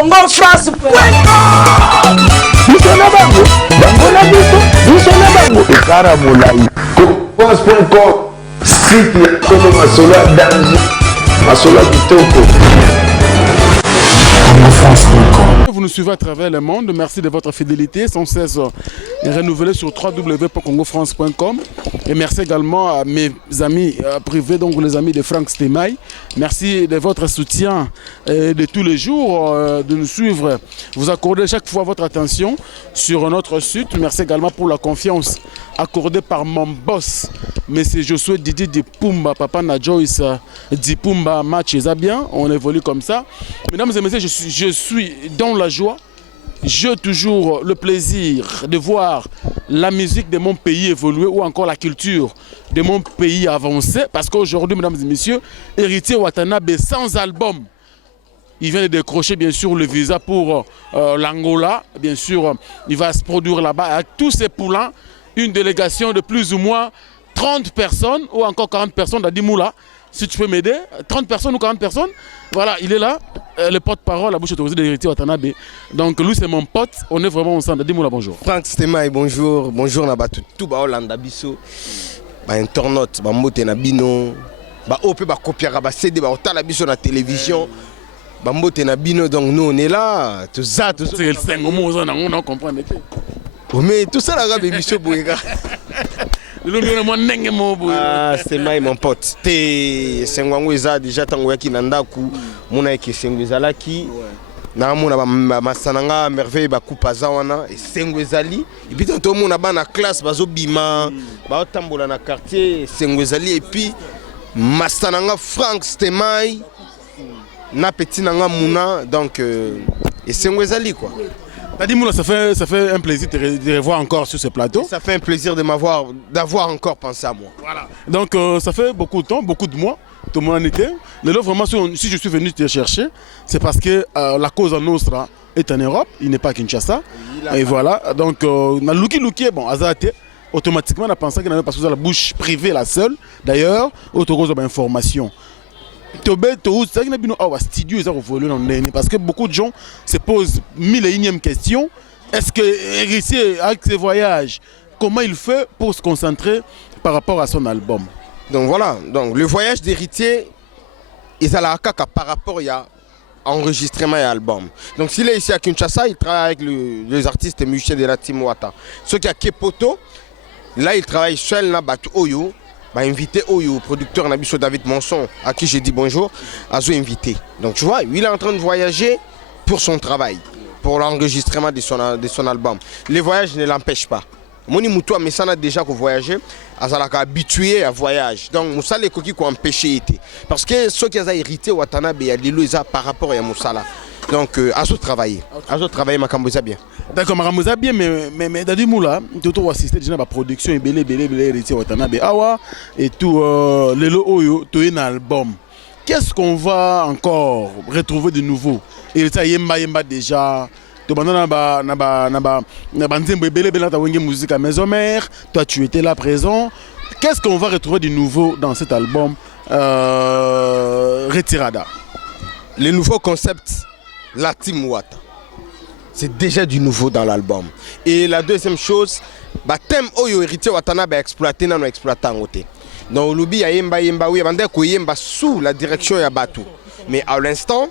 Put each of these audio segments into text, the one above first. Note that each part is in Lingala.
CongoFrance.com. CongoFrance.com, site ya Tolo Masola Danji, Masola Kitoko. Vous nous suivez à travers le monde. Merci de votre fidélité, sans cesse renouvelée sur www.congofrance.com. Et merci également à mes amis privés, donc les amis de Franck Stemay. Merci de votre soutien de tous les jours, de nous suivre. Vous accordez chaque fois votre attention sur notre site. Merci également pour la confiance accordée par mon boss, M. Josué Didi Dipumba, Papa na Joyce Dipumba, match bien. On évolue comme ça. Mesdames et messieurs, je suis dans la joie. J'ai toujours le plaisir de voir la musique de mon pays évoluer ou encore la culture de mon pays avancer. Parce qu'aujourd'hui, mesdames et messieurs, Héritier Watanabe sans album. Il vient de décrocher bien sûr le visa pour l'Angola. Bien sûr, il va se produire là-bas avec tous ses poulains. Une délégation de plus ou moins 30 personnes ou encore 40 personnes d'Adimoula. Si tu peux m'aider, 30 personnes ou 40 personnes. Voilà, il est là, le porte-parole, la bouche autorisée de l'héritier Watanabe. Donc lui, c'est mon pote, on est vraiment ensemble. Dis-moi bonjour. Franck Stemay, bonjour. Bonjour, Nabatu. Tout ba Hollanda biso. Ba internaute, ba mbote na bino. Ba opé ba copiera ba CD ba otala biso na télévision. Ba mbote na bino, donc nous on est là. Tout ça, tout ça. C'est le 5 mots, on comprend. Mais tout ça, la émission Bouyega. Ah, c'est mon pote. Te Sengwango eza déjà tango yaki nandaku, mona yaki Sengo ezalaki. Na mona masananga merveille ba kupaza wana et Sengo ezali. Et puis tant mona ba na classe bazo bima, ba otambola na quartier Sengo ezali et puis masananga Franck Stemay na petit nanga muna donc et Sengo ezali quoi. Adimoula, ça fait un plaisir de te revoir encore sur ce plateau. Ça fait un plaisir d'avoir encore pensé à moi. Voilà. Donc ça fait beaucoup de temps, beaucoup de mois, tout le monde en était. Mais là, vraiment, si je suis venu te chercher, c'est parce que la cause en Nostra est en Europe, il n'est pas à Kinshasa. Et voilà, donc, na Luki, bon, Azate, automatiquement, on a pensé qu'il n'avait pas la bouche privée, la seule. D'ailleurs, autre cause d'information. Parce que beaucoup de gens se posent 1001e question. Est-ce que Héritier, avec ses voyages, comment il fait pour se concentrer par rapport à son album? Donc voilà, donc le voyage d'Héritier, il a la caca par rapport à enregistrement et album. Donc s'il est ici à Kinshasa, il travaille avec les artistes et musiciens de la team Wata. Ceux qui a Kepoto, là il travaille seul na Batu Oyo. Bah invité Oyo, producteur Nabiso David Monson, à qui j'ai dit bonjour, à zo invité. Donc tu vois, il est en train de voyager pour son travail, pour l'enregistrement de son album. Les voyages ne l'empêchent pas. Moni Moutoua, mais ça n'a déjà que voyager, Azalaka habitué à voyage. Donc Moussa les coquilles qui ont empêché été. Parce que ceux qui ont hérité Watanabe, il y a des lois par rapport à Moussa là. Donc à zo travailler, ma camboisa bien. D'accord, ma camboisa bien, mais Dadimoula, tu as assisté déjà à la production et belé héritier Watanabe Awa et tout Lelo Oyo, tu as un album. Qu'est-ce qu'on va encore retrouver de nouveau? Et ça yemba déjà. Toi tu étais là présent. Qu'est-ce qu'on va retrouver de nouveau dans cet album Retirada? Les nouveaux concepts, la team Wata. C'est déjà du nouveau dans l'album. Et la deuxième chose, bah thème Oyo héritier Watanabe exploité dans nos exploitants. Donc Lubi yemba oui, yemba sous la direction ya Batu. Mais à l'instant,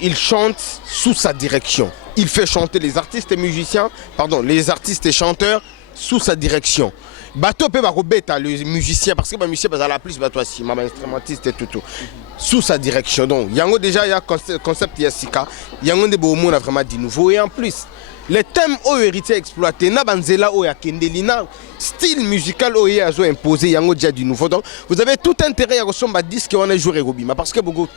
il chante sous sa direction. Il fait chanter les artistes et musiciens, pardon, les artistes et chanteurs sous sa direction. Bateau peut bêta le musicien parce que le musicien a la plus bateau aussi, ma instrumentiste et tout sous sa direction. Donc yango déjà il y a concept Yassika, yango de Bomo a vraiment du nouveau et en plus les thèmes au héritier exploité na banzela o ya kendelina style musical o ya zo imposé yango déjà du nouveau. Donc vous avez tout intérêt à ressembler à disque on a joué Robima parce que beaucoup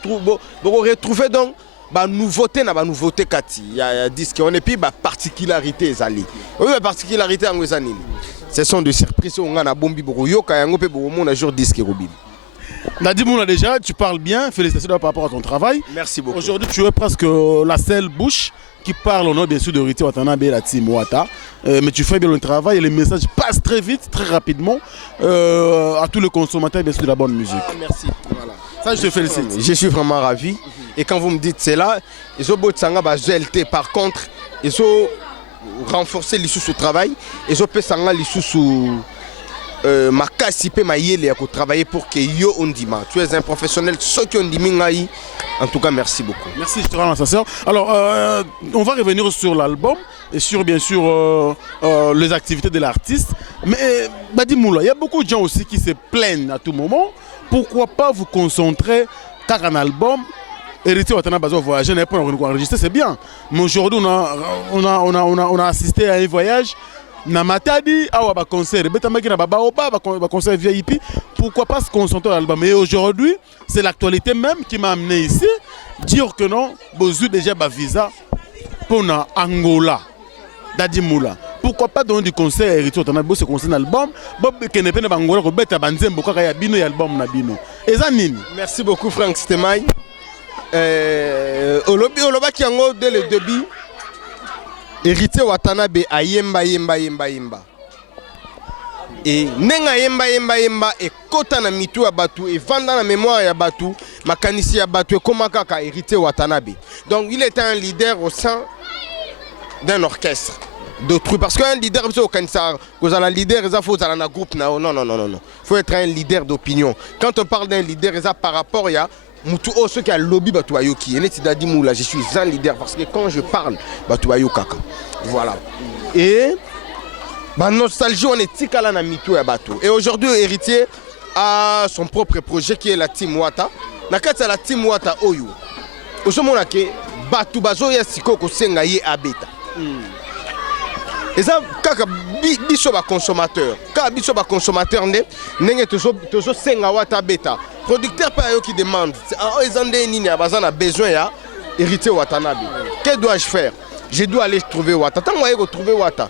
retrouver donc bah nouveauté na ba nouveauté kati il y a disque on et puis bah particularité ezali. Oui la particularité en ezanini. Ce sont des surprises on a bombi beaucoup yoka yango pe beaucoup mon jour disque Robima. Nadimoula déjà, tu parles bien, félicitations par rapport à ton travail. Merci beaucoup. Aujourd'hui, tu es presque la seule bouche qui parle au nom bien sûr de Héritier Watanabe et la team Wata. Mais tu fais bien le travail et les messages passent très vite, très rapidement à tous les consommateurs bien sûr de la bonne musique. Ah, merci. Voilà. Ça, je te félicite. Je suis vraiment ravi. Et quand vous me dites c'est là, ils ont beau tsanga ba GLT. Par contre, ils ont renforcé les sous travail. Ils ont fait sanga les sous ma cassipé ma yele à travailler pour que yo on dima. Tu es un professionnel. Ceux qui ont dit mingaï. En tout cas, merci beaucoup. Merci, je te rends sincère. Alors, on va revenir sur l'album et sur, bien sûr, les activités de l'artiste. Mais, Badi Moula, il y a beaucoup de gens aussi qui se plaignent à tout moment. Pourquoi pas vous concentrer car un album Héritier Watana Bazo voyager, n'est pas enregistré, c'est bien. Mais aujourd'hui, on a assisté à un voyage. Na Matadi, awa ba concert, betamaki na baba oba ba concert VIP. Pourquoi pas se concentrer à l'album? Et aujourd'hui, c'est l'actualité même qui m'a amené ici, dire que non, besoin déjà ba visa pour na Angola, Dadi Moula. Pourquoi pas donner du concert Héritier Watana Bazo se concerne l'album, Bob Kenepe na Angola ko beta banzembo kaka ya bino ya album na bino. Eza nini? Merci beaucoup Frank Stemai. Oloba ki yango dès le début. Héritier Watanabe a yemba. Et nenga yemba et kota na mitu ya batu et vanda na mémoire ya batu, makanisi ya batu et komakaka Héritier Watanabe. Donc il était un leader au sein d'un orchestre d'autrui. Parce qu'un leader, vous avez un leader, il faut un groupe. Non. Il faut être un leader d'opinion. Quand on parle d'un leader, c'est par rapport à ceux qui ont lobby Batuayoki. Je suis un leader parce que quand je parle, Batuayokaka. Voilà. Et nostalgie, on est tikala na mitu ya batu. Et aujourd'hui, Héritier a son propre projet qui est la Team Wata. Nakata la Team Wata Oyo. Osomona ke batu bazo ya siko ko senga ye abeta. Et ça, quand biso ba consommateur, nenge tozo senga wata beta. Producteur pas eux qui demande. Ils ont des lignes, ils ont besoin ya Héritier Watanabe. Que dois-je faire? Je dois aller trouver Wata. Tant que je trouver Wata,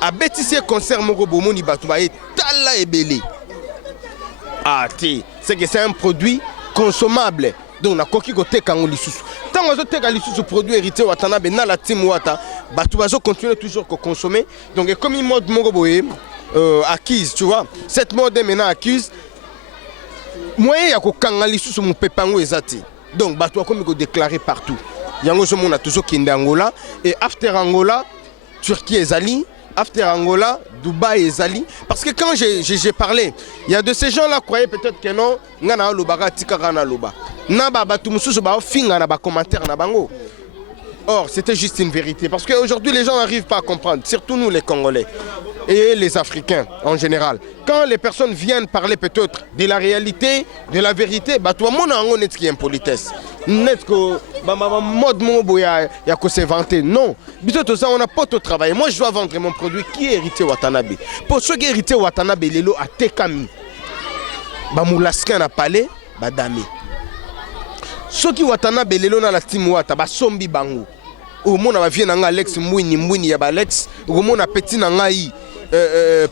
à bétissier concert moko bomoni batu ba tala ebele. Ah ti, c'est que c'est un produit consommable. Donc na koki ko teka ngo lisusu. Tant que teka lisusu produit Héritier Watanabe na la Team Wata, batu bazo continuer toujours à consommer. Donc comme une mode moko boye acquise, tu vois. Cette mode est maintenant acquise. Moi, il y a un lisusu mon pépango ezati. Donc batu comme ko déclarer partout. Yango so mona toujours kinde Angola et after Angola, Turquie ezali. After Angola, Dubaï et Zali. Parce que quand j'ai parlé, il y a de ces gens-là qui croyaient peut-être que non, ngana loba tika na loba. Naba batumususu ba finga na ba commentaire na bango. Or, c'était juste une vérité. Parce qu'aujourd'hui, les gens n'arrivent pas à comprendre, surtout nous les Congolais et les Africains en général. Quand les personnes viennent parler peut-être de la réalité, de la vérité, bah toi, mon ango n'est qui impolitesse. N'est que mode mon ya ko se vanter. Non. Tout ça, on n'a pas tout travail. Moi, je dois vendre mon produit qui est Héritier Watanabe. Pour ceux qui Héritier Watanabe, lelo a tekami. Bah moulaska na palais, bah dame. Ceux qui Watanabe lelo na la Team Wata, bah sombi bango. Au monde va venir nga Alex Mwini ya ba Alex, au monde a petit nga yi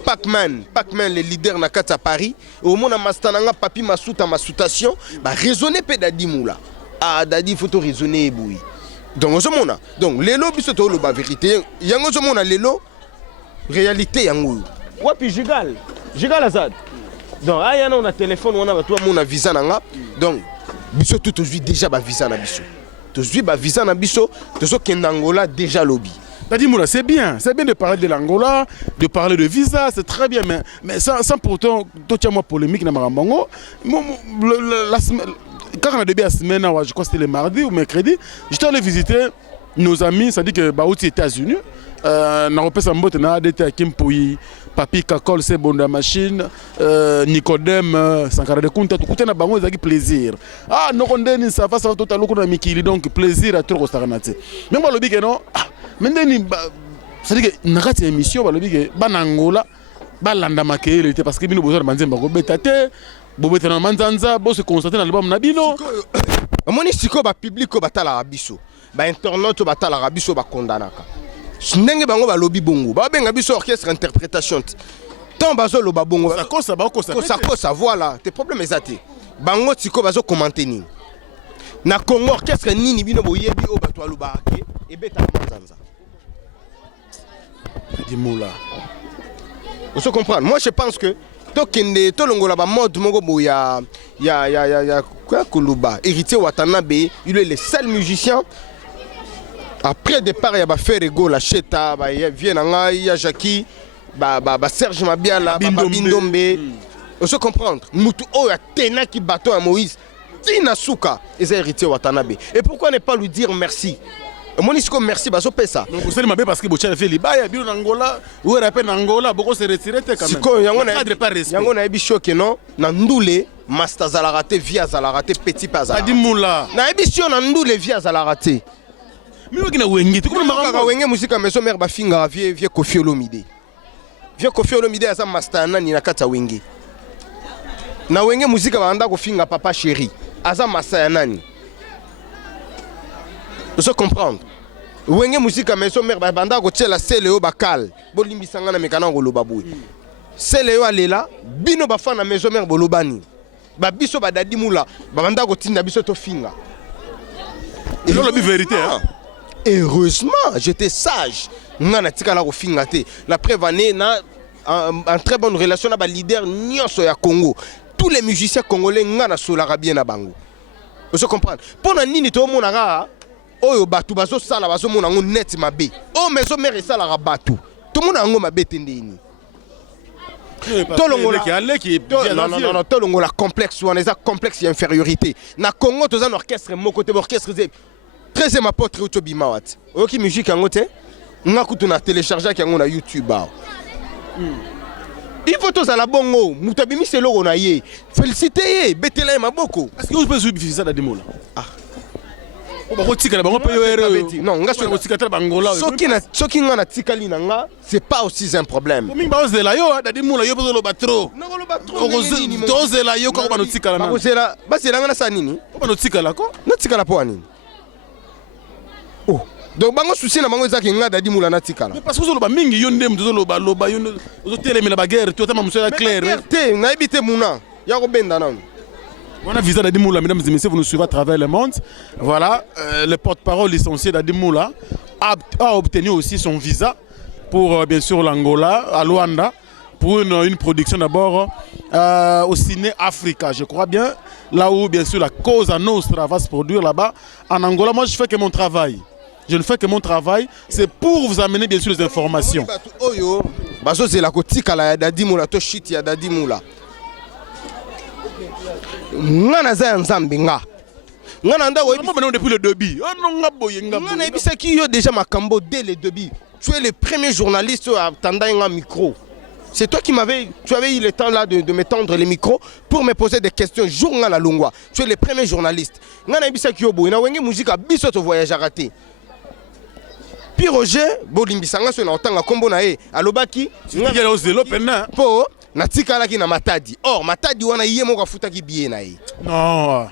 Pac-Man le leader na kata Paris, au monde a mastananga papi masutation, bah raisonner pe Dadi Moula. Ah Dadi faut raisonner boui. Donc ce monde donc lelo biso to lo ba vérité, yango ce monde lelo réalité yango. Wapi jigal azad. Donc ayana on a téléphone on a toi mon visa nanga. Donc biso tout aujourd'hui déjà ba visa na biso. Aujourd'hui, bah, visa na biso, toujours qu'en Angola déjà lobby. Dadi Moula, c'est bien de parler de l'Angola, de parler de visa, c'est très bien, mais sans pourtant, tout y a moi polémique dans Marambango. Quand on a début la semaine, je crois que c'était le mardi ou mercredi, j'étais allé visiter nos amis, ça dit que Baouti États-Unis. Naropé Sambote na adete Kimpoui, Papi Kakol c'est bonda machine, Nicodème Sankara de Kunta tout côté na bango ezaki plaisir. Ah nokondeni ça va tout à l'heure na mikili donc plaisir à trop stagnate. Mais moi lobi que non, mais ndeni ça dit que nakati émission ba lobi que banangola ba landa makele parce que bino besoin de manzemba ko betate, bo betana manzanza, bo se constater na album na bino. Amoni siko ba public ko batala biso. Ba internaute batala biso ba kondanaka. Ndenge bango ba lobby bongo ba benga biso orchestre interprétation tant bazo loba bongo ça voilà tes problèmes ezati bango tiko bazo commenter ni na Congo orchestre nini bino boyebi o bato loba ke e beta manzanza Dadi Moula. Vous comprenez? Moi je pense que tokende tolongola ba mode moko boya ya quoi Kuluba Héritier Watanabe, il est le seul musicien après départ ya ba Ferrego la Cheta ba Vienanga ya Jackie ba Serge Mabiala ba Bindombe. On se comprendre. Mutu o ya tena ki bateau à Moïse. Tina Souka et c'est Héritier Watanabe. Et pourquoi ne pas lui dire merci? Monisco merci baso pesa. Donc c'est mabé parce que Bocha fait libaya bio Angola ou rappel Angola beaucoup se retirer quand même. Siko yango na ebi shock non na ndule master zalarate via zalarate petit pas zalarate. Adimoula. Na ebi show na ndule via zalarate. Mimi kina wengi tu comme makaka wenge musique maison mère ba finga vie Koffi Olomide. Vie Koffi Olomide asa master nani na kata wenge. Na wenge musique ba anda ko finga papa chéri. Asa master nani. Je peux comprendre. Wenge musique maison mère banda ko tshela Seleo bakal. Bolimbisanga na mekana ko lobaboui. Seleo alela bino bafana maison mère bolobani. Ba biso ba dadi mula banda ko tinda biso to finga. Et la vérité hein. Heureusement, j'étais sage. Ngana tikala ko finga te. La preuve année na en très bonne relation na ba leader nyonso ya Congo. Tous les musiciens congolais ngana solara bien na bango. Je comprends. Pona nini to monaka oyo batu bazo sala bazo mona ngo net mabe. O maison mère sala ra batu. To mona ngo mabe tendeni. Tolongola qui non, tolongola complexe ou on est complexe infériorité. Na Congo to un orchestre mon côté orchestre 13e apôtre Utobima wat. Oki musique yango te. Ngakutu na télécharger yango na YouTube ba. Il faut tous à la bongo, mutabimi c'est logo na ye. Féliciter betela maboko. Est-ce que vous pouvez suivre ça d'Adimola? Ah. Non, c'est pas aussi un problème. Donc bango souci na bango ezaki nga dadi mula na tikala. Mais parce que zoloba mingi yonde muzoloba loba yonde ozotele la baguerre tu tama monsieur clair. Na ebité muna ya ko benda nan. On a visé Dadimoula, mesdames et messieurs, vous nous suivez à travers le monde. Voilà, le porte-parole licencié Dadimoula a obtenu aussi son visa pour bien sûr l'Angola, à Luanda, pour une production d'abord au Ciné Africa, je crois bien, là où bien sûr la cause à Nostra va se produire là-bas. En Angola, moi je fais que mon travail. Je ne fais que mon travail, c'est pour vous amener bien sûr les informations. Ngana za nzambe nga. Ngana nda wo depuis le début. Ngana ebisa ki yo déjà makambo dès le début. Tu es le premier journaliste à tendre un micro. C'est toi qui tu avais eu le temps là de me tendre les micros pour me poser des questions jour ngana longwa. Tu es le premier journaliste. Ngana ebisa ki yo boy na wenge musique biso to voyage raté. Puis Roger bolimbisanga so na otanga kombo na e alobaki ngana ozelo pena po na tikala ki na Matadi. Or Matadi wana yé moko afuta ki biye na ye. Non.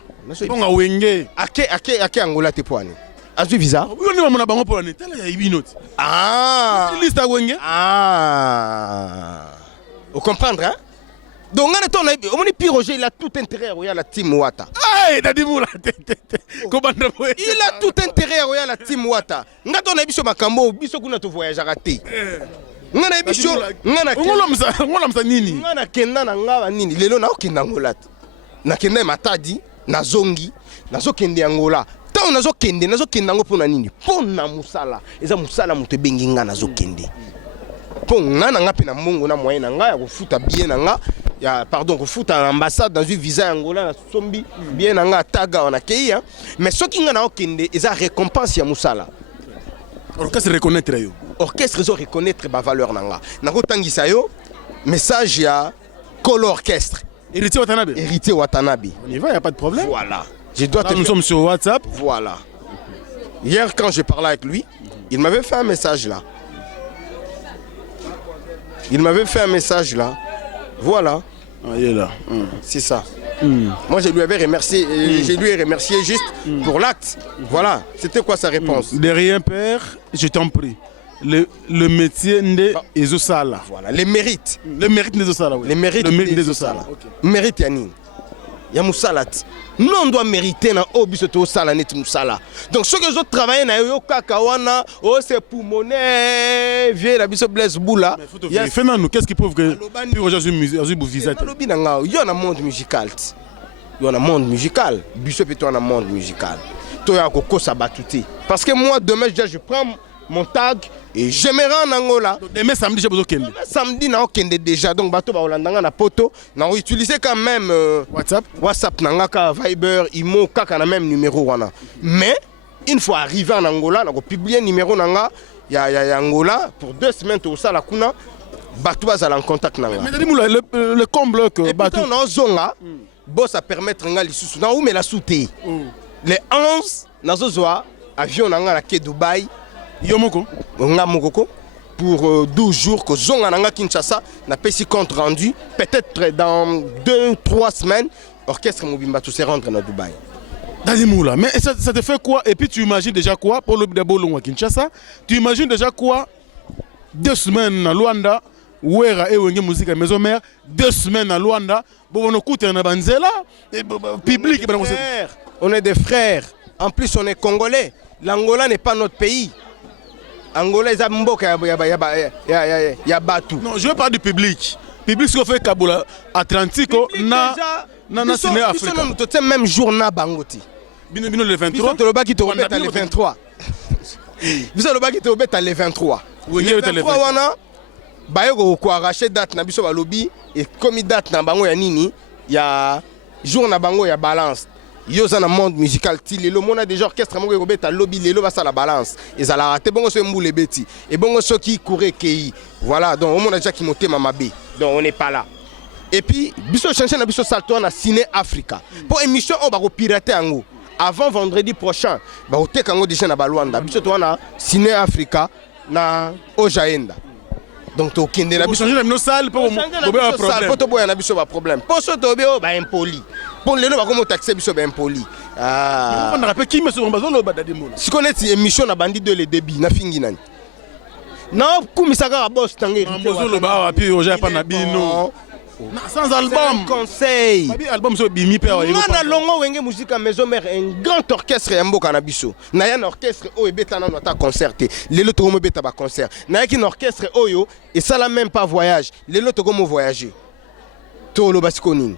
Bonga wenge. Ake Angola te poani. Azwi visa? Oui, on a bango poani. Tele ya ibinot. Ah. Liste à wenge. Ah. Vous comprenez hein? Donc on a Pi Roger, il a tout intérêt à regarder la team Wata. Ah, Dadimoula. Il a tout intérêt à regarder la team Wata. Ngato na biso makambo, biso kuna to voyage raté. Ngana ebisho ngana msa nini ngana kenda na ngaba nini lelo na okenda Angola na kenda Matadi na zongi nazo kende Angola tant nazo kende ngo pona nini pona musala eza musala muto bengi ngana nazo kende pon ngana ngapi na mongo na moyen na nga ya kofuta bien na nga ya pardon kofuta ambassade dans une visa Angola na sombi bien na nga taga wana kei mais soki ngana okende eza récompense ya musala. Orchestre reconnaître yo. Orchestre zo reconnaître ba valeur nanga. Nako tangisa yo message ya Colo Orchestre. Héritier Watanabe. Héritier Watanabe. On y va, y a pas de problème. Voilà. Je dois nous sommes sur WhatsApp. Voilà. Hier quand je parlais avec lui, il m'avait fait un message là. Voilà. Ah, il est là. C'est ça. Moi je lui avais remercié, je lui ai remercié juste pour l'acte. Voilà, c'était quoi sa réponse? De rien père, je t'en prie. Le métier de Ezosala. Voilà, les mérites. Le mérite de Ezosala, oui. Les mérites de Ezosala. Mérite Yanine. ya musala ti. Nous on doit mériter na obiso to sala net musala. Donc ceux qui ont travaillé na yo kaka wana, oh c'est pour monnaie, vieux la biso bless boula. Fais-nous qu'est-ce qui prouve que aujourd'hui vous visez? Lobi na nga, yo na monde musical. Yo na monde musical, biso pe toi na monde musical. Toi ya ko sa batuté. Parce que moi demain je prends mon tag et je me rends en Angola. Demain samedi, j'ai besoin de samedi, na okende déjà. Donc, bateau, na poto. Na utiliser quand même WhatsApp, nangaka, Viber, Imo, kaka na même numéro. Wana. Mais, une fois arrivé en Angola, na publié numéro nanga, ya Angola, pour 2 semaines, tout ça, la kuna, bateau va en contact nanga. Mais le comble que bateau. Et puis, on a zonga, bon, ça permet de nga l'issue. Na où mais la souté. Les 11, na zozoa, avion nanga la quai Dubaï. Yomoko pour 12 jours que Zonga Nanga Kinshasa n'a pas si compte rendu. Peut-être dans 2-3 semaines, l'orchestre Mobimba tout se rendre à Dubaï. Dadimoula, mais ça te fait quoi? Et puis tu imagines déjà quoi pour le Bidabolo à Kinshasa? Tu imagines déjà quoi? 2 semaines à Luanda, Ouera et Wenge Musique à Maison Mère, 2 semaines à Luanda, bon on écoute un Banzela, public. On est des frères, en plus on est congolais. L'Angola n'est pas notre pays. Angola, il y a Batou. Non, je veux pas du public. Public, ce qu'on fait Kaboula, Atlantico, na ciné Afrique. Même jour, na Bangoti. Bino le 23. Bino le bas qui te remet à le 23. Bino le bas qui te remet à le 23. Oui, le 23, wana, bayo ko arracher date na biso ba lobby et comme date na bango ya nini, ya jour na bango ya balance. Yo dans le monde musical ti le monde a déjà orchestre mo ko beta lobby lelo ba ça la balance et ça la raté bongo so mboule beti et bongo so qui courait kei voilà donc on a déjà qui monter mamabe donc on n'est pas là et puis biso changer na biso salto na ciné Africa pour émission on va ko pirater ango avant vendredi prochain ba o te kango déjà na Balwanda biso to na ciné Africa na Ojaenda. Donc tu kende na biso changer na salle pour un problème pour to boya na biso ba problème pour so to be ba impoli pour les gens qui taxer biso ben poli on rappelle qui me sur bazolo badadimola si connaît émission na bandi de le débit na fingi nani na kumisaka boss tangé bazolo ba puis oja pa na bino sans album conseil album so bimi pe na longo wenge musique Maison Mère un grand orchestre ya mboka na biso na ya orchestre o ebeta na ta concerté les loto mo beta ba concert na ya orchestre oyo et ça la même pas voyage les loto mo voyager to lo basikoni.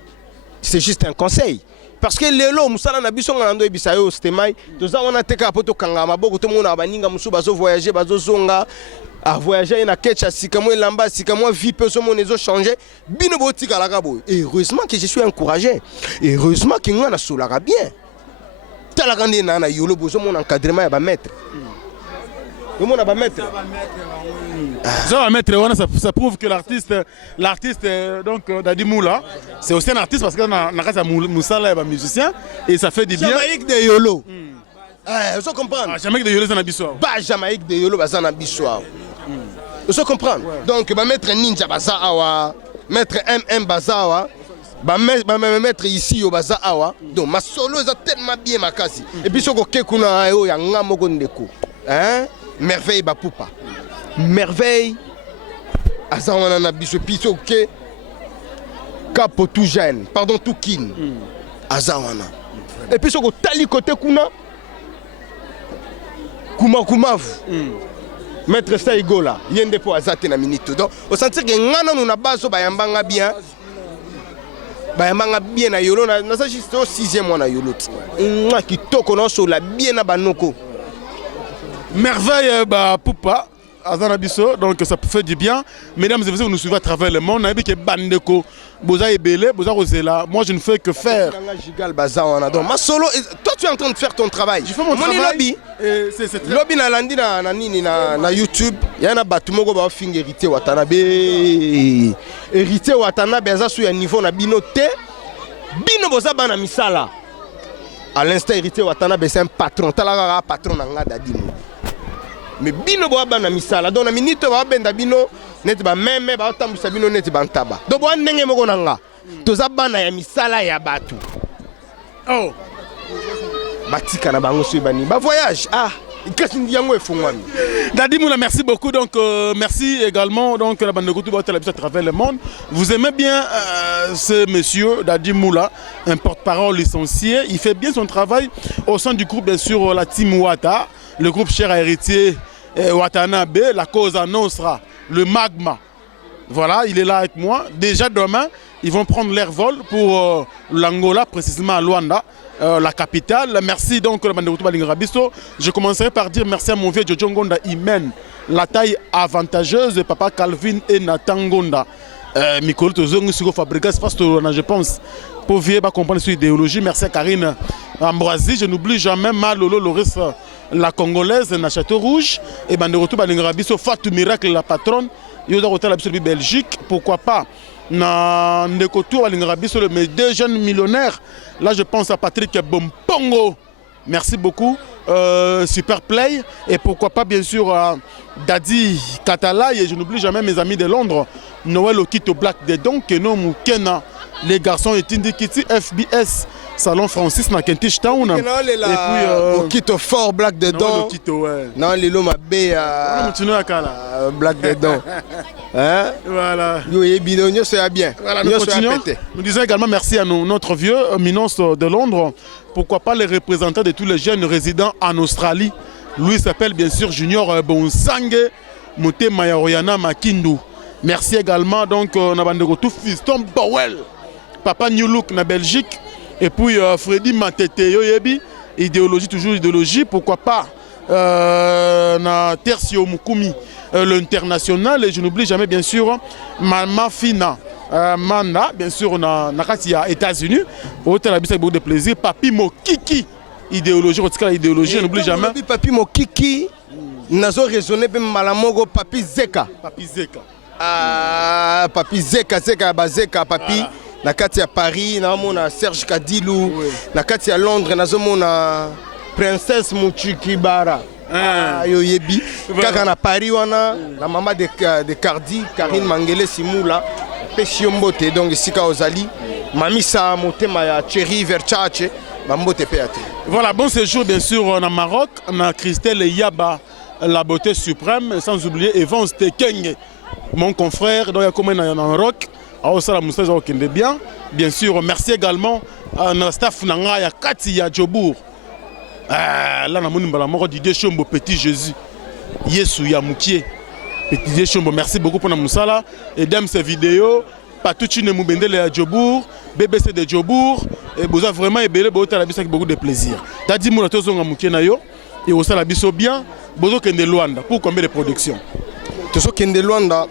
C'est juste un conseil. Parce que les lots, musala na biso ngando ebisa yo stemai, toza wana teka poto kanga maboko to mona baninga musu bazo voyager bazo zonga a voyager na ketcha sika mo lamba sika mo vie pe so mon ezo changer bino botika la kabo. Heureusement que je suis encouragé. Heureusement que ngana solara bien. Tala kande na yolo bozo mon encadrement ya ba maître. Comment on va mettre? Ça prouve que l'artiste donc Dadimoula, c'est aussi un artiste parce qu'on a Moussala est un musicien et ça fait du bien. Jamaïque de Yolo. Vous comprenez? Jamaïque de Yolo, c'est un abissoir. Bah, Jamaïque de Yolo, c'est un abissoir. Vous comprenez? Donc, mettre Ninja Bazawa, mettre MM Bazawa, mettre ici au Bazawa. Donc, ma solo est tellement bien ma case. Et puis, ce que kuna yo ya ngamo gondeko. Hein? Merveille Bapoupa. Merveille. Azawana na biso piso ke. Capo tout jeune. Pardon tout kin. Azawana. Et puis ce que tali côté kuna. Kumavu. Maître Saigola. Yende po azate na minute. Donc au sentir que ngana nous na baso bayambanga bien. Bayambanga bien na yolo na ça juste au 6e mois na yolo. Mwa kitoko na so la bien na banoko. Merveille Poupa Azanabiso, donc ça fait du bien. Mesdames et messieurs, vous nous suivez à travers le monde. Bandeko, Boza et Belé, Boza Rosela. Moi, je ne fais que faire. Ma solo, toi, tu es en train de faire ton travail. Je fais mon travail. Lobby. Lobby na landi na YouTube. Il y a un bâtiment qui va faire hérité Watanabe. Hérité Watanabe, ça sur un niveau na binote. Bino Boza bana misala. À l'instant, hérité Watanabe, c'est un patron. Talaga patron na Dadimo. Mais bino bo bana misala donc na minute ba benda bino net ba meme ba tambusa bino net ba ntaba donc bo ndenge moko nanga toza bana ya misala ya batu oh batika na bango so bani ba voyage Dadi Moula, merci beaucoup. Donc, merci également donc, la bande de Goutou à travers le monde. Vous aimez bien ce monsieur, Dadi Moula, un porte-parole licencié. Il fait bien son travail au sein du groupe, bien sûr, la Team Ouatta, le groupe cher à héritier Watanabe, la cause Nostra, le magma. Voilà, il est là avec moi. Déjà demain, ils vont prendre leur vol pour l'Angola, précisément à Luanda, la capitale. Merci donc la bande de Goutou Balingarabiso. Je commencerai par dire merci à mon vieux Jojo Ngonda. Il mène la taille avantageuse de papa Calvin et Nathan Ngonda. Mikolo Tozongo Sigo Fabrikas, je pense, pour vieux comprendre cette idéologie. Merci à Karine Ambroisie. Je n'oublie jamais Malolo Loris, la Congolaise, na Château Rouge. Et bande de Goutou Balingarabiso, Fatou Miracle, la patronne. Il y a hôtel de Belgique, pourquoi pas na Ndekoto Balingarabiso, mes deux jeunes millionnaires. Là, je pense à Patrick Bompongo. Merci beaucoup. Super Play. Et pourquoi pas, bien sûr, Dadi Katala. Et je n'oublie jamais mes amis de Londres. Noël Okito Black Dedon, Keno Moukena. Les garçons et Tindi Kitty, FBS, Salon Francis, na Kentish Town. Et puis, Okito Fort Black Dedon. Non, Lilo Mabé. Black Dedon. Hein? Voilà. Bien. Voilà, nous continuons. Nous disons également merci à notre vieux Minos de Londres. Pourquoi pas les représentants de tous les jeunes résidents en Australie. Lui s'appelle bien sûr Junior Bonsangue Moté Mayaroyana Makindu. Merci également donc Nabandego tout Fiston Bowell, Papa New Look na Belgique. Et puis Freddy Matete Yoyebi, idéologie, toujours idéologie. Pourquoi pas na Tercio Mukumi, l'international. Et je n'oublie jamais bien sûr Mama Fina. Manda, bien sûr, on a États-Unis. Au Tel Aviv, avec beaucoup de plaisir. Papi Mokiki, idéologie, idéologie, on n'oublie jamais. Papi Mokiki, nazo raisonné même malamogo Papi Zeka. Papi Zeka. Ah, Papi Zeka, Zeka, Papi. Nakati à Paris, na Serge Kadilou. Nakati à Londres, nazo mona Princesse Muchikibara. Yoyebi. Kaka na Paris, wana, la maman de Cardi, Karine Mangele Simoula. Pesiombote donc ici Ozali Mamisa Motema ya Thierry Verchache Mambote Péate. Voilà, bon séjour bien sûr en Maroc, on a Christelle Yaba, la beauté suprême, sans oublier Evans Tekenge, mon confrère, donc il y a comme en Maroc, à Osala Moussage au Kende bien sûr, merci également à notre staff Nanga ya Kati ya Djobour. Là on a mon numéro Didier Chombo Petit Jésus. Yesu ya Moukié. Petit Chombo, merci beaucoup pour Moussala. Et d'aime ces vidéos. Patuchine Moubendele à Djobour, BBC de Djobour. Et vous avez vraiment ébélé avec beaucoup de plaisir. T'as dit que vous avez dit et vous avez dit bien. Vous avez dit Luanda. Pour combien de productions? Vous avez dit Luanda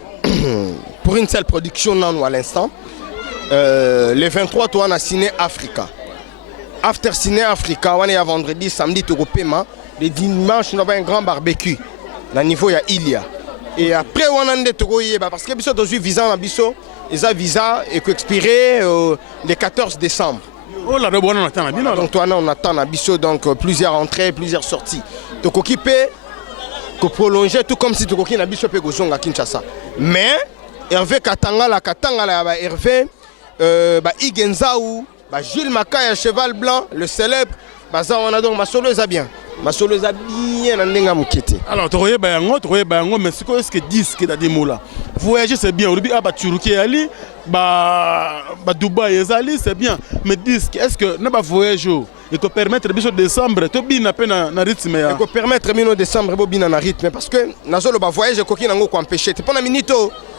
pour une seule production à l'instant. Le 23, on a signé Africa. After signé Africa, on est à vendredi, samedi, au paiement. Le dimanche, on a un grand barbecue. Au niveau, il y a Ilia. Et après, on a des togoyés parce que nous avons un visa en Abisso. Ils ont un visa et qui expiré le 14 décembre. Oh là, on attend la donc, on attend Abisso, donc plusieurs entrées, plusieurs sorties. Donc, occupé, que prolonger tout comme si tu as Abisso peut à Kinshasa. Mais, Hervé Katanga, Hervé, Igenzaou, Gilles Makaya, Cheval Blanc, le célèbre, on a donc Masolo Zabien. Masolo Zabien, alors, tu as mais est-ce que disque d'Adi Moula? Voyager, c'est bien. Aujourd'hui, Turquie, Ali, Dubaï, c'est bien. Mais disque, est-ce que n'a pas voyage? Il peut permettre de décembre, tu bien à rythme. Il peut permettre de décembre, tu bien à rythme. Parce que dans voyage, il y a un empêché. Tu pas minute,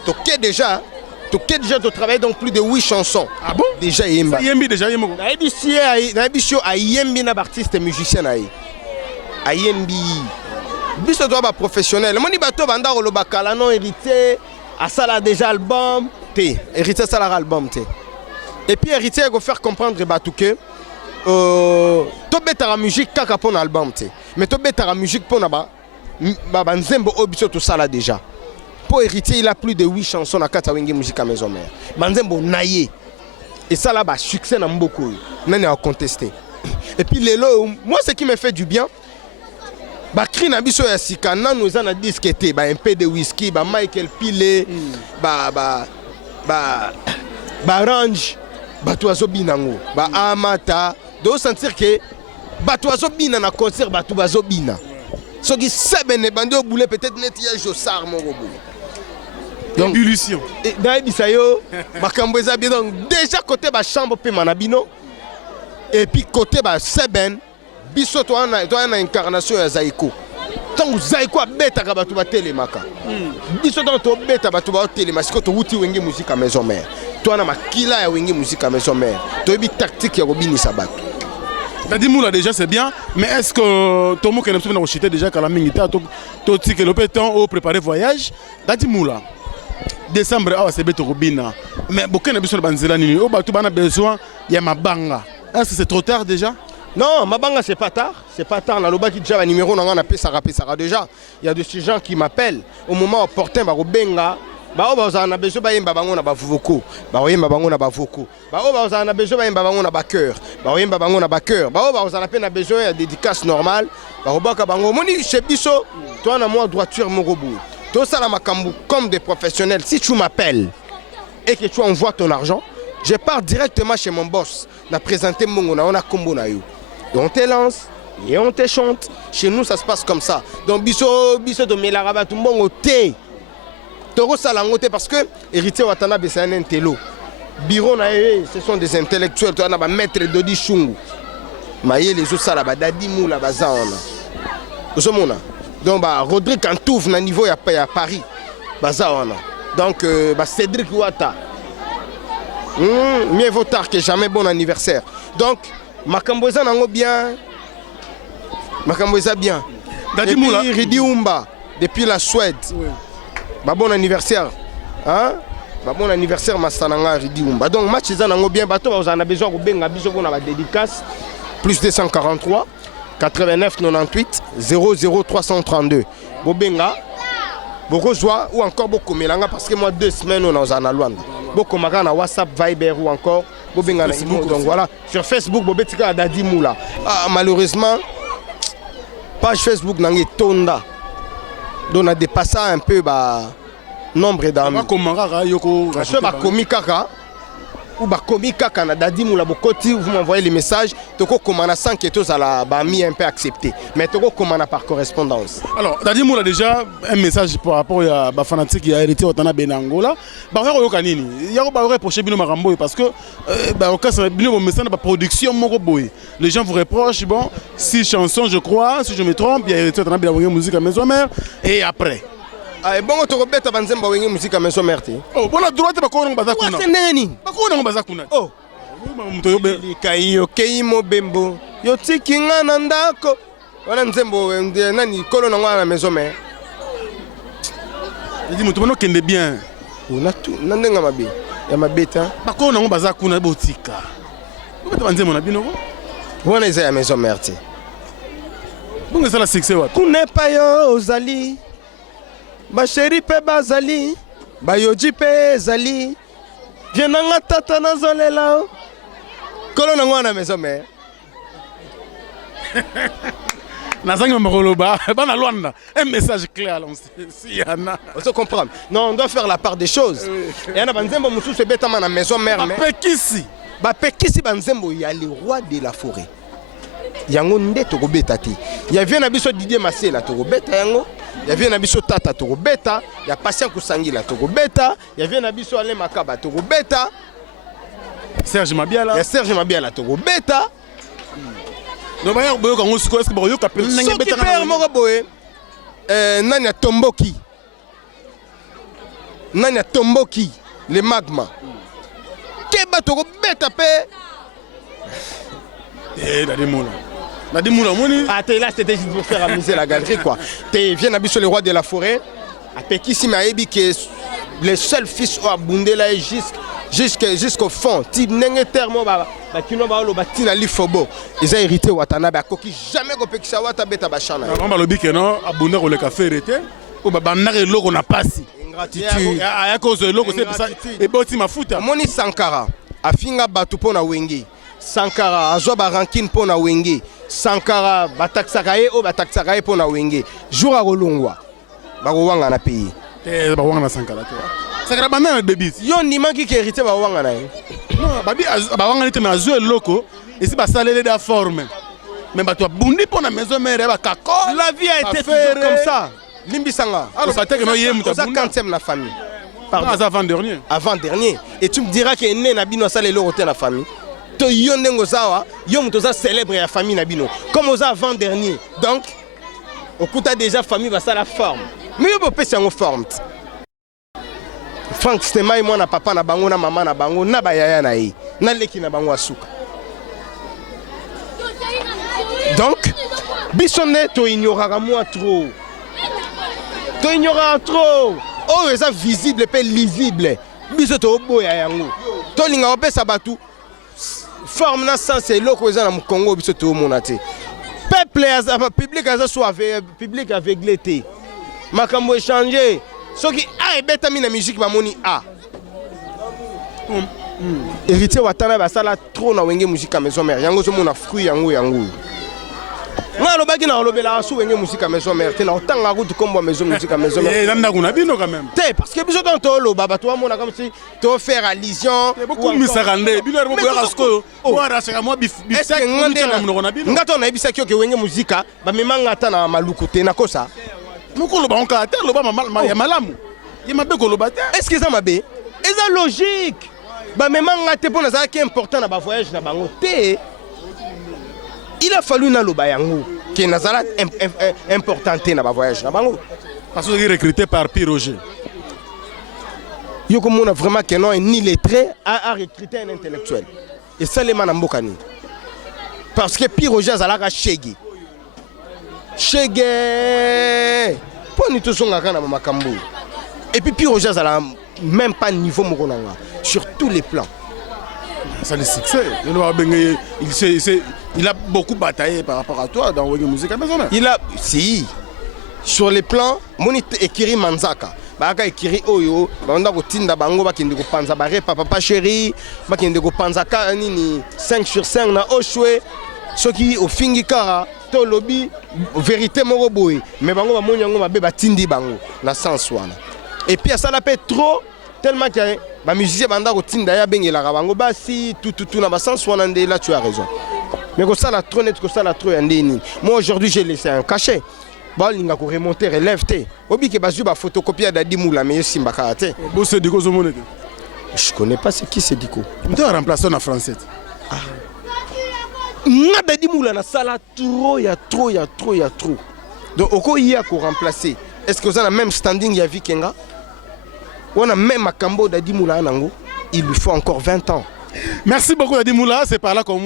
tu es déjà. Tu travailles donc plus de 8 chansons. Ah bon? Déjà, il y a Yembi déjà. Yembi na artiste musicien. Ayembi. Biso doit être professionnel. Moni bato banda le bakala non hérité à ça là déjà album té hérité ça album té. Et puis hérité il faut faire comprendre bato que to betara musique kaka pour album té. Mais to betara musique pour na ba nzembo obiso tout ça là déjà. Pour hériter il a plus de 8 chansons na kata wenge musique à maison mère. Banzembo naïe. Et ça là ba succès na mboko. Nani a contesté. Et puis lelo moi ce qui me fait du bien Bakri na biso ya sika nanu eza na disque te un peu de whisky Michael Pile Range bato azobinango Amata de sentir que bato azobina na concert bato bazobina soki sebene bandi boule peut-être net ya Jossar mon robot. Donc ébullition. Nayebisa yo makambo eza bien donc déjà côté ba chambre pe manabino et puis côté ba seben biso to na incarnation ya Zaiko. Tant Zaiko abetaka bato ba telemaka. Biso donc to beta bato ba telemaka siko to wuti wenge musique à maison mère. To na makila ya wenge musique à maison mère. To bi tactique ya robinisa bato. Dadi Moula déjà c'est bien, mais est-ce que Tomo Kenem Soumena Rochité déjà quand la minita to tike le péton au préparer voyage Dadi Moula décembre ah c'est beto robina mais beaucoup na besoin de banzela nini o bato bana besoin ya mabanga. Est-ce que c'est trop tard déjà? Non, mabanga c'est pas tard, na loba qui déjà numéro na pesara déjà. Il y a de ces gens qui m'appellent au moment opportun ba robenga. Ba o ba na besoin ba yemba bango na ba voko. Ba o yemba bango na ba voko. Ba o ba na besoin ba yemba bango na ba cœur. Ba o yemba bango na ba cœur. Ba o ba na peine besoin ya dédicace normale. Ba o ba ka bango moni chez biso. Toi na moi droiture mon robot. Tout ça la makambu comme des professionnels. Si tu m'appelles et que tu envoies ton argent, je pars directement chez mon boss. Na présenter mon on a combo na yo. Et on te lance et on te chante. Chez nous ça se passe comme ça. Donc biso de melaraba tout monde au thé. Toro Salangote parce que héritier Watanabe c'est un intello. Biro ce sont des intellectuels. Tu as un maître Dodi Chungu. Maïe les autres salaba Dadi Moula Bazana. Osomona. Donc Rodrigue Kantouf na niveau à Paris. Bazana. Donc Cédric Ouatta. Mieux vaut tard que jamais, bon anniversaire. Donc Makamboza nango bien. Makamboza bien. Dadi Moula Ridi Umba depuis la Suède. Oui. Bon anniversaire, hein? Bon anniversaire, Massananga Ridiumba. Donc, match est bien. Bateau, on a besoin de benga biso pour la dédicace. Plus 243 89 98 00 332. Bobenga, Bokozoa ou encore Bokomelanga parce que moi 2 semaines on est en Alwanda. Bokomaka na WhatsApp, Viber ou encore Bobenga na Facebook. Donc voilà, sur Facebook, Bobetika Dadi Moula. Ah, malheureusement, page Facebook n'a pas tonda. Donc on a dépassé un peu nombre d'amis. Je vais commis kaka ou commis kaka na Dadi Moula Bokoti, vous m'envoyez les messages, toko komana sans que tous à la bami un peu accepté. Mais toko komana par correspondance. Alors Dadi Moula déjà un message par rapport à ba fanatique qui a hérité Otana Benangola. Ba yo kanini. Ya ba reprocher bino marambo parce que ba au cas bino message ba production moko boy. Les gens vous reprochent bon 6 chansons je crois, si je me trompe, il y a hérité Otana Benangola musique à maison mère et après. Ah bon to robeta banzemba wengi musique à maison mère. Oh bon la droite ba ko ngo bazakuna. C'est nani? Ba ko ngo bazakuna. Oh. Kayo keimo bembo. Yo tikinga na ndako. Wana nzembo nani kolo na ngwana maison mère. Je dis mutu bono kende bien. Ona tu nandenga mabe. Ya mabeta. Ba ko ngo bazakuna botika. Robeta banzembo na bino. Wana eza ya maison mère. Bongo ça la succès wa. Kune pa yo ozali. Ba chéri pe bazali. Ba yoji pe zali. Vienanga tata na zolela. Kolo na ngwana maison mère. Nazangi Mamoroloba, bana Luanda, un message clair si yana. On se comprend. Non, on doit faire la part des choses. Et on a banzembo musu se beta na maison mère mais. Ba pekisi banzembo il y a le roi de la forêt. Yango nde to beta ti. Il y a na biso Didier Massé to beta yango. Il y a na biso Tata to beta, il y a Patient Kusangila to beta, il y a na biso Ale Makaba to beta. Serge Mabiala. Il y a Serge Mabiala to beta. Non mais boyo kango siko est-ce que boyo ka pele nanga beta na moko boye. Nanya Tomboki. Nanya Tomboki, le magma. Keba to beta pe. Dadi Moula. Dadi Moula moni. Ah t'es là c'était juste pour faire amuser la galerie quoi. T'es viens abisso le roi de la forêt. A Pekisi Maebi que les seuls fils au Bundela jusqu'au fond. Ti nenge termo ba kino ba lo batina lifobo. Ils ont hérité Watanabe akoki jamais ko Pekisa Wata beta bachana. On ba lobi que non abunda ko le café hérité. O ba banare loko na pasi. Ingratitude. Ya cause loko c'est ça et boti mafuta. Moni Sankara afinga batu pona wengi. Sankara azwa ba rankine pona wengi. Sankara bataksaka ye o bataksaka ye pona wengi. Jour a rolongwa. Ba wanga na pays. Ba wanga na Sankara to. Sankara bana na debit. Yo ni manki ki hérité ba wanga na ye. Non, ba wanga ni te na azwa loko et si ba salele da forme. Mais toi, bundi pour la maison mère, la vie a été toujours comme ça. Limbisanga. Alors, ça t'a que moi, c'est ça quantième la famille. Pardon. Avant-dernier. Avant-dernier. Et tu me diras que né Nabino ça les lots la famille. To yondengo zawa, yom to ça célèbre la famille Nabino. Comme aux avant-dernier. Donc, au coup t'as déjà famille va ça la forme. Mais il peut c'est en forme. Frank Stema et moi na papa na bango na maman na bango na bayaya na yi. Na leki na bango asuka. Donc, bisonne to ignorera moi trop. To ignorera trop. Oh, c'est visible et lisible. Biso to boya yango. To linga opé sabatu. Forme na sens et loko za na Congo biso to monate. Peuple public a soit public aveuglé. Makambo échanger. Ce qui a bêta mina musique ba moni a. Héritier watana ba sala trop na wenge musique maison mère. Yango zo mona fruit yango. Nga lo baki na lobela su wenge musique maison mère. Te na otanga route comme maison musique maison mère. Et nanda kuna bino quand même. Te parce que biso dans to lo baba toi mona comme si to faire allusion. Beaucoup misarande. Bino mo boya rasko. Wara seka mo bif. Est-ce que ngato na ebisa kyo ke wenge musique ba memanga ta na maluku te na kosa. Mukolo ba onka te lo ba ya malamu. Yemabe ko lo ba te. Est-ce que ça mabe? C'est logique. Bah memanga te pona ça qui est important na ba voyage na bango te. Il a fallu na loba yango qui nazala importante na ba voyage na bango parce qu'il est recruté par Pierre Roger. Yo comme on a vraiment que non ni lettré a recruté un intellectuel. Et ça les manambokani. Parce que Pierre Roger azalaka shege. Shege. Pour nous tous on a kana makambo. Et puis Pierre Roger azala même pas niveau mokonanga sur tous les plans. Ça le succès. Il a beaucoup bataillé par rapport à toi dans Wenge Musique à Maison. Il a, si, sur les plans, mon écrit Manzaka. Baka écrit Oyo, on a routine d'Abango, Bakindego Panza Baré, Papa Chéri, Bakindego Panzaka, Nini, 5 sur 5 na Oshwe, ce qui au Fingikara, Tolobi, vérité Moroboy, mais Bango va monyango ma beba Tindi Bango, na sens wana. Et puis ça l'appelle trop, tellement que ma musicien banda routine d'ailleurs bengela Bango, bah si tout na ba sens wana là tu as raison. Mais comme ça la trop net, comme ça la trop yandeni. Moi aujourd'hui j'ai laissé un cachet. Bon, il a remonté relève té. Obi ke bazu ba photocopie d'Adi Moula mais simba karaté. Bon c'est Diko Zomone. Je connais pas c'est qui c'est Diko. Tu as remplacé en français. Ah. Na d'Adi Moula na sala trop ya trop. Donc oko y a ko remplacer. Est-ce que vous avez le même standing ya Vikenga? On a même Makambo d'Adi Moula nango. Il lui faut encore 20 ans. Merci beaucoup Adi Moula, c'est par là qu'on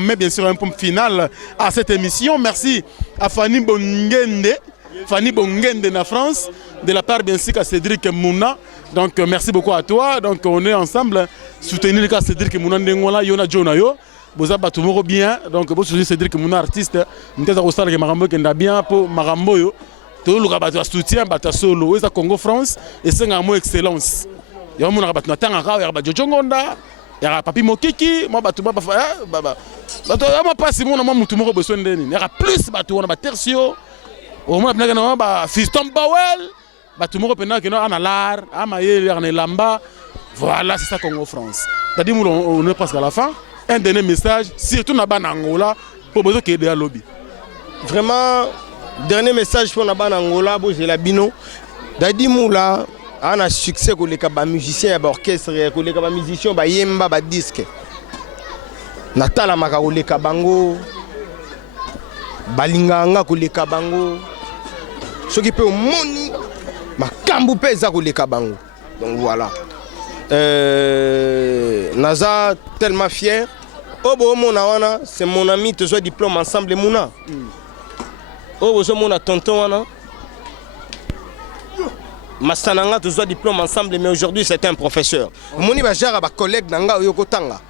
met bien sûr un point final à cette émission. Merci à Fanny Bongende de la France, de la part bien sûr à Cédric Mouna. Donc merci beaucoup à toi. Donc on est ensemble soutenir le cas Cédric Mouna Ndengola Yona Jonayo. Vous avez tout bien. Donc vous soutenez Cédric Mouna artiste. Nous avons aussi que Marambo qui est bien pour Marambo yo. Tout le gars soutien bata solo. C'est Congo France et c'est un mot excellence. Il y a un monde qui attend encore, il y a Jojo Ngonda. Il y a Papi Mokiki, moi Batouba Baba. Batouba pas si mon nom Moutoumoro besoin de il y a plus Batouba ba Tertio. Au moins ba Fiston Bawel, Batoumo pendant que non analar, Amaye, Lamba. Voilà, c'est ça Congo France. C'est-à-dire on est presque à la fin. Un dernier message, surtout na ban Angola pour besoin qu'il y ait des lobby. Vraiment dernier message pour na ban Angola, bo j'ai la bino. Dadi Moula on a succès pour les musiciens et orchestre, pour les musiciens, ba yemba ba disque. Natala makako les kabango, balinganga ko les kabango. Ce qui peut moni, makambu pesa ko les kabango. Donc voilà. Naza tellement fier. Obo mona wana, c'est mon ami, tu sois diplôme ensemble mouna. Obo so mona tonton wana. Mastananga, tu as diplôme ensemble, mais aujourd'hui c'est un professeur. Moni Bajara, collègue Nanga Yokotanga.